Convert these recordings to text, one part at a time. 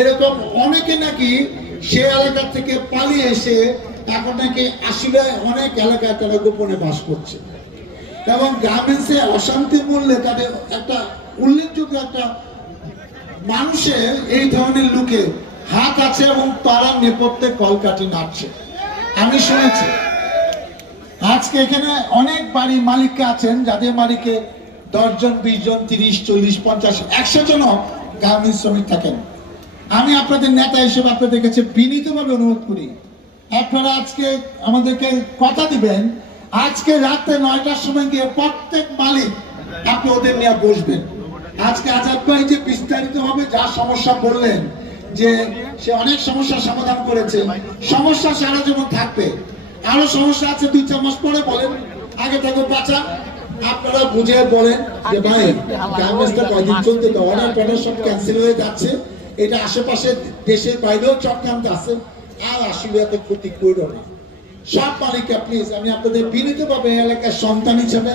এরকম অনেকে নাকি সে এলাকা থেকে পালিয়ে এসে এখন নাকি আসলে অনেক এলাকায় তারা গোপনে বাস করছে এবং গার্মেন্টসে অশান্তি মূল্যে তাদের একটা উল্লেখযোগ্য একটা মানুষের এই ধরনের লোকে হাত আছে এবং তারা নেপথ্যে কলকাঠি নাড়ছে। আমি শুনেছি আজকে এখানে অনেক বাড়ি মালিক আছেন যাদের মালিকে 10 জন 20 জন 30 40 50 100 জন গার্মেন্টস শ্রমিক থাকেন। আমি আপনাদের নেতা হিসেবে আপনাদের কাছে বিনীতভাবে অনুরোধ করি, আপনারা আজকে আমাদেরকে কথা দিবেন, আজকে রাতে 9টার সময় গিয়ে প্রত্যেক মালিক আপনি ওদের নিয়ে বসবেন। আজকে আজাদ ভাই যে বিস্তারিত ভাবে যা সমস্যা বললেন যে সে অনেক সমস্যার সমাধান করেছে, সমস্যা সারা জীবন থাকবে, আরো সমস্যা আছে 2-4 মাস পরে বলেন, আগে থেকে বাঁচান। আপনারা বুঝে বলেন যে ভাই গার্মেন্টসটা কয়দিন চলতে তো অনেক অর্ডার সব ক্যান্সেল হয়ে যাচ্ছে, এটা আশেপাশে দেশের বাইরেও চক্রান্ত আছে, আর আসলে এত ক্ষতি করো না। সব মালিককে প্লিজ আমি আপনাদের বিনীতভাবে এলাকার সন্তান হিসেবে,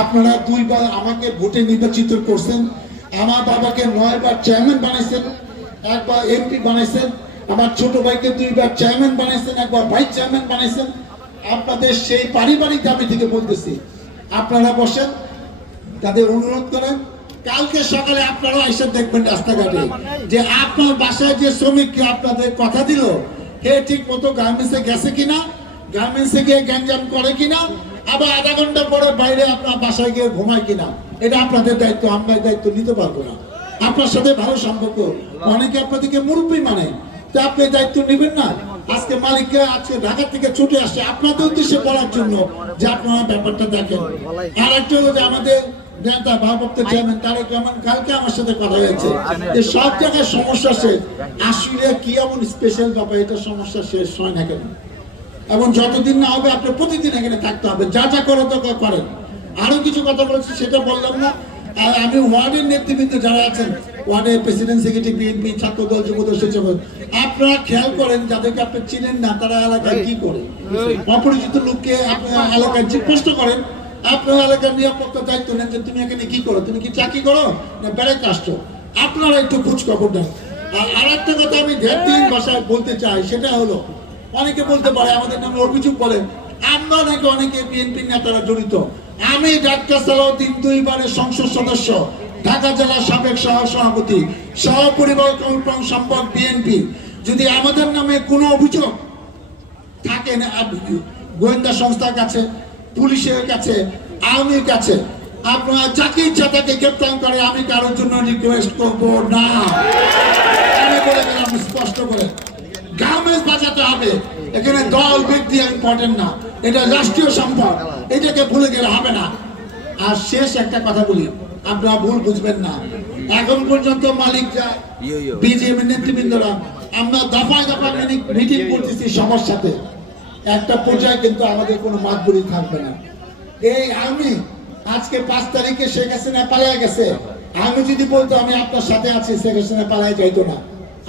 আপনারা 2 বার আমাকে ভোটে নির্বাচিত করছেন, আমার বাবাকে 9 বার চেয়ারম্যান বানাইছেন, 1 বার এমপি বানাইছেন, আমার ছোট ভাইকে 2 বার চেয়ারম্যান বানাইছেন, 1 বার ভাইস চেয়ারম্যান বানাইছেন। আপনাদের সেই পারিবারিক দাবি থেকে বলতেছি, আপনারা বসেন, তাদের অনুরোধ করেন, কালকে সকালে আপনারা এসে দেখবেন রাস্তাঘাটে যে আপনার বাসায় যে শ্রমিককে আপনাদের কথা দিল হে ঠিক মতো গার্মেন্টসে গেছে কিনা, গার্মেন্টসে গিয়ে গ্যাঞ্জাম করে কিনা, আবার আধা ঘন্টা পরে বাইরে আপনার বাসায় গিয়ে ঘুমায় কিনা, এটা আপনাদের দায়িত্ব, আমরা দায়িত্ব নিতে পারবো না। আপনার সাথে ভালো সম্পর্ক, অনেকে আপনাদেরকে মুরব্বী মানে, তো আপনি দায়িত্ব নেবেন না। আজকে মালিককে আজকে ঢাকা থেকে ছুটে আসছে আপনাদের উদ্দেশ্যে বলার জন্য যে আপনারা ব্যাপারটা দেখেন। আর একটা হলো যে আমাদের নেতা ভারপ্রাপ্ত চেয়ারম্যান তারেক রহমান কালকে আমার সাথে কথা হয়েছে যে সব জায়গায় সমস্যা শেষ, আসলে কি এমন স্পেশাল ব্যাপার এটা সমস্যা শেষ হয় না কেন, এবং যতদিন না হবে আপনি প্রতিদিন এখানে থাকতে হবে, যা যা করো তো করেন। আরো কিছু কথা বলেছি সেটা বললাম না। আর আমি ওয়ার্ডের নেতৃবৃন্দ যারা আছেন, ওয়ার্ডের প্রেসিডেন্ট সেক্রেটারি, বিএনপি, ছাত্রদল, যুবদল, স্বেচ্ছাসেবক, আপনারা খেয়াল করেন যাদেরকে আপনি চিনেন না তারা এলাকায় কি করে, অপরিচিত লোককে আপনার এলাকায় প্রশ্ন করেন, আপনার এলাকার নিরাপত্তা দায়িত্ব নেন যে তুমি এখানে কি করো, তুমি কি চাকরি করো না বেড়াইতে আসছো, আপনারা একটু খোঁজ খবর দেন। আর একটা কথা আমি ঢের ভাষায় বলতে চাই, সেটা হলো অনেকে বলতে পারে আমাদের নামে অভিযোগ বলে আমরা নাকি অনেকে বিএনপি নেতারা জড়িত। আমি ডাক্তার সালাউদ্দিন 2 বারের সংসদ সদস্য, ঢাকা জেলার সাবেক সভাপতি, সহপরিবার কল্যাণ সম্পদ বিএনপি। যদি আমাদের নামে কোনো অভিযোগ থাকে না গোয়েন্দা সংস্থার কাছে, পুলিশের কাছে, আর্মির কাছে, আপনারা যাকে ইচ্ছা তাকে গ্রেপ্তার করে, আমি কারোর জন্য রিকোয়েস্ট করবো না। আমি বলে গেলাম স্পষ্ট করে, গার্মেন্টস বাঁচাতে হবে, এখানে দল ব্যক্তি ইম্পর্টেন্ট না, এটা রাষ্ট্রীয় সম্পদ, এটাকে ভুলে গেলে হবে না। আর শেষ একটা কথা বলি, আপনারা ভুল বুঝবেন না, এখন পর্যন্ত মালিকরা বিজেপি নেতৃবৃন্দরা আমরা দফায় দফায় মিটিং করতেছি সবার সাথে, একটা পর্যায়ে কিন্তু আমাদের কোনো মাতবরি থাকবে না। এই আমি আজকে 5 তারিখে শেখ হাসিনা পালিয়ে গেছে, আমি যদি বলতো আমি আপনার সাথে আছি, শেখ হাসিনা পালিয়ে যাইতো না।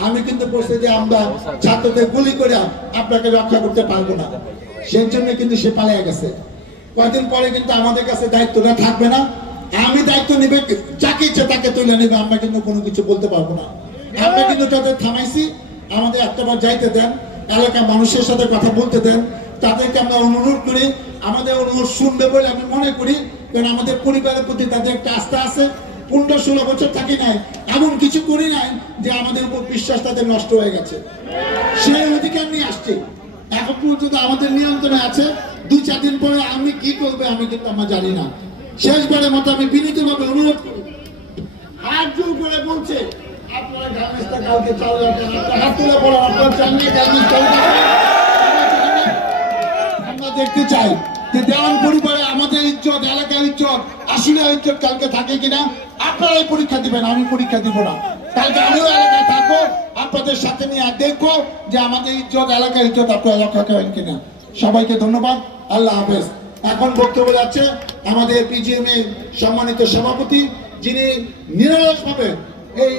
আমি কিন্তু বলছি যে আমরা ছাত্রদের গুলি করে আপনাকে রক্ষা করতে পারবো না, সেই জন্য কিন্তু সে পালিয়ে গেছে। কয়েকদিন পরে কিন্তু আমাদের কাছে দায়িত্বটা থাকবে না, আমি দায়িত্ব নিবে, যাকে ইচ্ছে তাকে তুলে নেবে, আমরা কিন্তু কোনো কিছু বলতে পারবো না। আমরা কিন্তু তাদের থামাইছি, আমাদের একটাবার যাইতে দেন, এলাকার মানুষের সাথে কথা বলতে দেন, তাদেরকে আমরা অনুরোধ করি, আমাদের অনুরোধ শুনবে বলে আমি মনে করি, কারণ আমাদের পরিবারের প্রতি তাদের একটা আস্থা আছে। 15-16 বছর থাকি নাই, এমন কিছু করি নাই যে আমাদের উপর বিশ্বাস তাদের নষ্ট হয়ে গেছে, সেই অধিকার নিয়ে আসছে। এখন পর্যন্ত আমাদের নিয়ন্ত্রণে আছে, 2-4 দিন পরে আমি কি করবে আমি কিন্তু আমরা জানি না। শেষবারের মতো আমি বিনীতভাবে অনুরোধ করি, হাত জোর করে বলছে আপনারা গার্মেন্টসটা কালকে চালু রাখেন, হাত তুলে বলেন আপনারা চান না গার্মেন্টস চালু রাখেন। আমরা দেখতে চাই যে দেওয়ান পরিবারে আমাদের ইজ্জত, এলাকার ইজ্জত, আসলে ইজ্জত কালকে থাকে কিনা, আপনারাই পরীক্ষা দিবেন, আমি পরীক্ষা দিব না। কালকে আমিও এলাকায় থাকবো, আপনাদের সাথে নিয়ে দেখবো যে আমাদের ইজ্জত, এলাকার ইজ্জত আপনারা রক্ষা করেন কিনা। সবাইকে ধন্যবাদ, আল্লাহ হাফেজ। এখন বক্তব্য যাচ্ছে আমাদের পিজিএম এর সম্মানিত সভাপতি, যিনি নিরলসভাবে এই